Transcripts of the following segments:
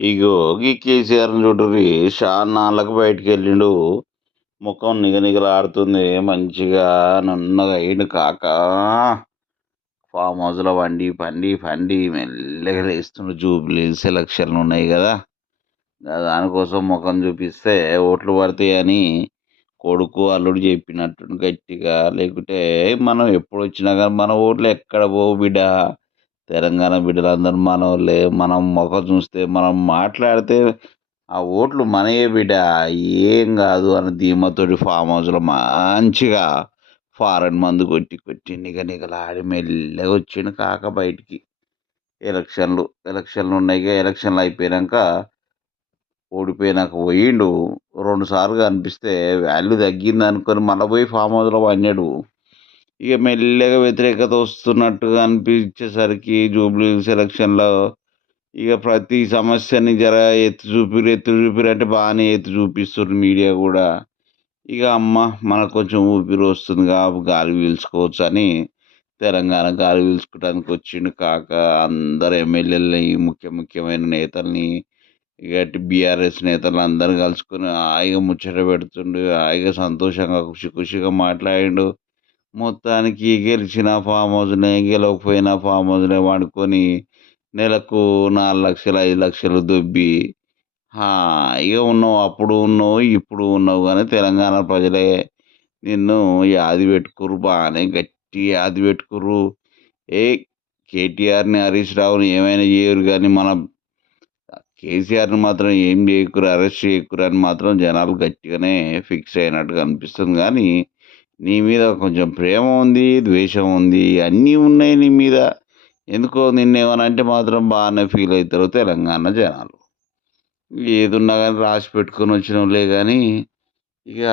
ఇగో గీ కేసీఆర్ని షా నాళ్ళకు బయటికి వెళ్ళిండు ముఖం నిగనిగలాడుతుంది. మంచిగా నున్నగా అయిండు కాక. ఫామ్ హౌస్లో వండి పండి పండి మెల్లగా లేస్తుండు. జూబ్లీ సెలక్షన్లు ఉన్నాయి కదా. దానికోసం ముఖం చూపిస్తే ఓట్లు పడతాయని కొడుకు అల్లుడు చెప్పినట్టు గట్టిగా. లేకుంటే మనం ఎప్పుడు వచ్చినా కానీ మన ఓట్లు ఎక్కడ పోవు బిడ్డ? తెలంగాణ బిడ్డలందరూ మన వాళ్ళే మనం మొఖం చూస్తే మనం మాట్లాడితే ఆ ఓట్లు మనయే బిడ్డ. ఏం కాదు అని ధీమతోటి ఫామ్ హౌస్లో మంచిగా ఫారెన్ మందు కొట్టి కొట్టి నిగ నిగలాడి మెల్లగా వచ్చిండు కాక బయటికి. ఎలక్షన్లు ఎలక్షన్లు ఉన్నాయి ఇక. ఎలక్షన్లు అయిపోయాక ఓడిపోయినాక పోయిండు. రెండుసార్లు కనిపిస్తే వాల్యూ తగ్గింది అనుకొని మళ్ళీ పోయి ఫామ్ హౌస్లో పడినాడు. ఇక మెల్లగా వ్యతిరేకత వస్తున్నట్టుగా అనిపించేసరికి జూబ్లీ సెలక్షన్లో ఇక ప్రతి సమస్యని జర ఎత్తి చూపిరు ఎత్తి చూపిరు అంటే బాగానే ఎత్తి చూపిస్తుంది మీడియా కూడా. ఇక అమ్మ మనకు కొంచెం ఊపిరి వస్తుంది కాబట్టి గాలి పీల్చుకోవచ్చు అని తెలంగాణ గాలి పీల్చుకోవడానికి వచ్చిండు కాక అందరు ఎమ్మెల్యేలని ముఖ్య ముఖ్యమైన నేతల్ని ఇక బీఆర్ఎస్ నేతలు అందరు కలుసుకొని హాయిగా ముచ్చట పెడుతుండు హాయిగా సంతోషంగా ఖుషి ఖుషిగా మాట్లాడిండు. మొత్తానికి గెలిచిన ఫామ్ హౌస్నే గెలవకపోయిన ఫామ్ హౌస్నే వాడుకొని నెలకు నాలుగు లక్షలు ఐదు లక్షలు దొబ్బి హాయిగా ఉన్నావు. అప్పుడు ఉన్నావు ఇప్పుడు ఉన్నావు కానీ తెలంగాణ ప్రజలే నిన్ను యాది పెట్టుకుర్రు బాగానే గట్టి యాది పెట్టుకుర్రు. ఏ కేటీఆర్ని హరీష్ రావుని ఏమైనా చేయరు కానీ మన కేసీఆర్ని మాత్రం ఏం చేయకురు అరెస్ట్ చేయకురు అని మాత్రం జనాలు గట్టిగానే ఫిక్స్ అయినట్టుగా అనిపిస్తుంది. కానీ నీ మీద కొంచెం ప్రేమ ఉంది ద్వేషం ఉంది అన్నీ ఉన్నాయి నీ మీద. ఎందుకో నిన్నేమనంటే మాత్రం బాగానే ఫీల్ అవుతారు తెలంగాణ జనాలు. ఏదున్నా కానీ రాసి పెట్టుకొని వచ్చినలే కానీ ఇక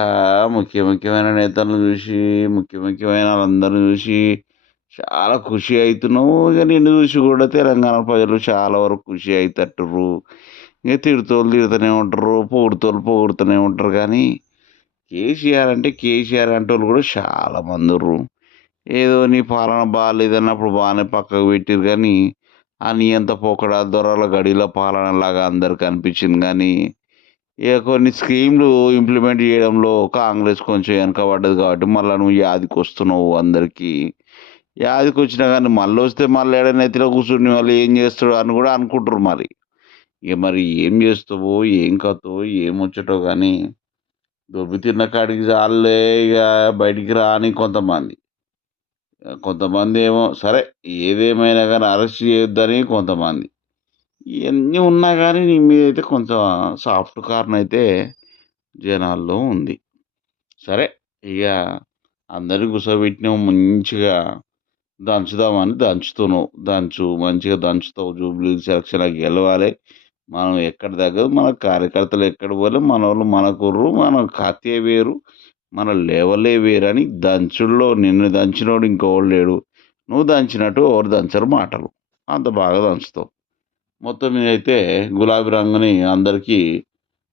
ముఖ్య ముఖ్యమైన నేతలను చూసి ముఖ్య ముఖ్యమైన వాళ్ళందరిని చూసి చాలా ఖుషి అవుతున్నావు. ఇక నిన్ను చూసి కూడా తెలంగాణ ప్రజలు చాలా వరకు ఖుషి అవుతట్టుర్రు ఇక తిడుతోళ్ళు తిడుతూనే ఉంటారు పొగుడుతోళ్ళు పొగుడుతూనే ఉంటారు కానీ కేసీఆర్ అంటే కేసీఆర్ అంటే వాళ్ళు కూడా చాలా మంది ఉర్రు. ఏదో నీ పాలన బాగాలేదన్నప్పుడు బాగానే పక్కకు పెట్టారు కానీ ఆ నియంత పోకడ దొరల గడిల పాలన లాగా అందరికి అనిపించింది కానీ ఇక కొన్ని స్కీమ్లు ఇంప్లిమెంట్ చేయడంలో కాంగ్రెస్ కొంచెం వెనకబడ్డది కాబట్టి మళ్ళీ నువ్వు యాదికి వస్తున్నావు అందరికీ. యాదికి వచ్చినా కానీ మళ్ళీ వస్తే మళ్ళీ ఏడ నెత్తిలో కూర్చుని వాళ్ళు ఏం చేస్తాడు అని కూడా అనుకుంటారు మరి. ఇక మరి ఏం చేస్తావో ఏం కథో ఏం వచ్చటో కానీ దొబ్బి తిన్న కాడికి చాలే ఇక బయటికి రాని కొంతమంది. కొంతమంది ఏమో సరే ఏదేమైనా కానీ అరెస్ట్ చేయొద్దని కొంతమంది. ఇవన్నీ ఉన్నా కానీ నీ మీద అయితే కొంచెం సాఫ్ట్ కార్న్ అయితే జనాల్లో ఉంది. సరే ఇక అందరిని కూర్చోబెట్టినావు మంచిగా దంచుదామని దంచుతున్నావు దంచు మంచిగా దంచుతావు జూబ్లీ సెలక్షన్ గెలవాలి. మనం ఎక్కడ దగ్గర మన కార్యకర్తలు ఎక్కడ పోలే మన వాళ్ళు మన కుర్రు మన కథే వేరు మన లెవలే వేరు అని దంచుల్లో నిన్ను దంచినోడు ఇంకోడు లేడు. నువ్వు దంచినట్టు ఎవరు దంచరు మాటలు. అంత బాగా దంచుతావు. మొత్తం మీద అయితే గులాబీ రంగుని అందరికీ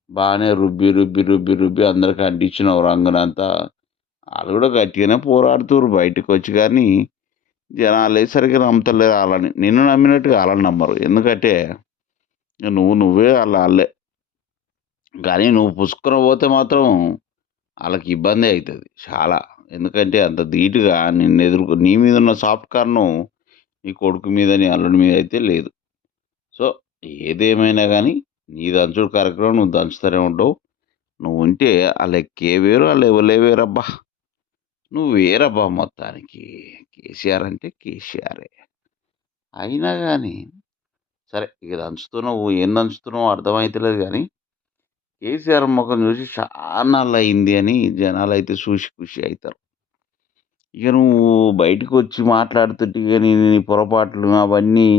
బాగానే రుబ్బి రుబ్బి రుబ్బి రుబ్బి అందరికి అంటించినావు రంగునంతా వాళ్ళు కూడా గట్టిగానే పోరాడుతున్నారు బయటకు వచ్చి కానీ జనాలు సరిగ్గా నమ్మతలేదు వాళ్ళని. నిన్ను నమ్మినట్టుగా వాళ్ళని నమ్మరు. ఎందుకంటే నువ్వు నువ్వే వాళ్ళ వాళ్ళే కానీ నువ్వు పుసుకుని పోతే మాత్రం వాళ్ళకి ఇబ్బంది అవుతుంది చాలా. ఎందుకంటే అంత ధీటుగా నిన్ను ఎదుర్కొ నీ మీద ఉన్న సాఫ్ట్ కార్ను నీ కొడుకు మీద నీ అల్లుడి మీద అయితే లేదు. సో ఏదేమైనా కానీ నీ దంచుడు కార్యక్రమం నువ్వు దంచుతూనే ఉంటావు నువ్వు ఉంటే వాళ్ళు ఎక్కే వేరు వాళ్ళు లెవలే వేరబ్బా. నువ్వు వేరబ్బా మొత్తానికి. కేసీఆర్ అంటే కేసీఆరే. అయినా కానీ సరే ఇక దంచుతున్నావు ఏం దంచుతున్నావు అర్థమవుతలేదు కానీ కేసీఆర్ ముఖం చూసి చాలా అయింది అని జనాలు అయితే చూసి ఖుషి అవుతారు ఇక నువ్వు బయటకు వచ్చి మాట్లాడుతుంటే ఇక నీ పొరపాట్లు అవన్నీ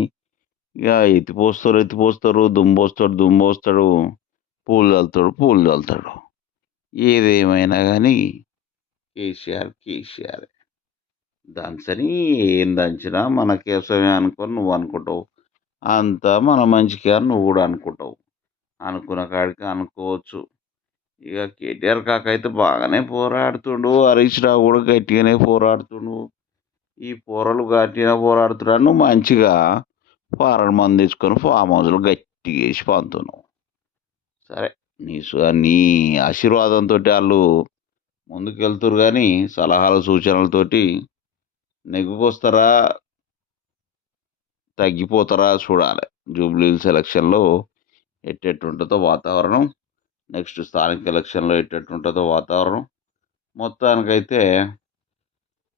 ఇక ఎత్తిపోస్తారు ఎత్తిపోస్తారు దుమ్పోస్తాడు దుమ్పోస్తాడు పూలు చల్లుతాడు పూలు చల్లుతాడు ఏదేమైనా కానీ కేసీఆర్ కేసీఆర్. దంచని ఏం దంచినా మన కోసమే అనుకొని నువ్వు అనుకుంటావు. అంతా మన మంచికే అని నువ్వు కూడా అనుకుంటావు. అనుకున్న కాడికి అనుకోవచ్చు. ఇక కేటీఆర్ కాక అయితే బాగానే పోరాడుతుండు. హరీష్ రావు కూడా గట్టిగానే పోరాడుతుండు. ఈ పోరలు గట్టిగా పోరాడుతున్నాను మంచిగా ఫారెన్ మంది తెచ్చుకొని ఫామ్ హౌస్లో గట్టిగా వేసి పంతున్నావు. సరే నీ సు నీ ఆశీర్వాదంతో వాళ్ళు ముందుకెళ్తురు కానీ సలహాలు సూచనలతోటి నెగ్గుకొస్తారా? తగ్గిపోతారా చూడాలి. జూబ్లీహిల్స్ ఎలక్షన్లో ఎట్టెట్టుంటుందో వాతావరణం నెక్స్ట్ స్థానిక ఎలక్షన్లో ఎట్టెట్టుంటుందో వాతావరణం. మొత్తానికైతే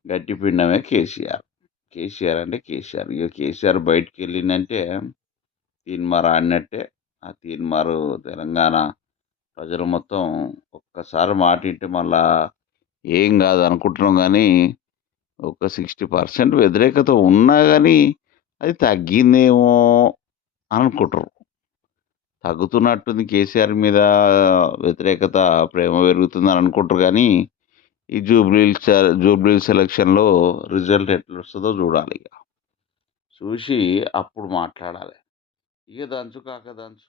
గట్టి పిండమే కేసీఆర్. కేసీఆర్ అంటే కేసీఆర్. ఇక కేసీఆర్ బయటికి వెళ్ళిందంటే తీన్మార్ ఆడినట్టే. ఆ తీన్మారు తెలంగాణ ప్రజలు మొత్తం ఒక్కసారి మాటింటే మళ్ళా ఏం కాదు అనుకుంటున్నాం కానీ ఒక సిక్స్టీ పర్సెంట్ వ్యతిరేకత ఉన్నా కానీ అది తగ్గిందేమో అని అనుకుంటారు తగ్గుతున్నట్టుంది కేసీఆర్ మీద వ్యతిరేకత ప్రేమ పెరుగుతుందని అనుకుంటారు కానీ ఈ జూబ్లీ జూబ్లీ సెలక్షన్లో రిజల్ట్ ఎట్లా వస్తుందో చూడాలి ఇక చూసి అప్పుడు మాట్లాడాలి. ఇక దంచు కాక దంచు.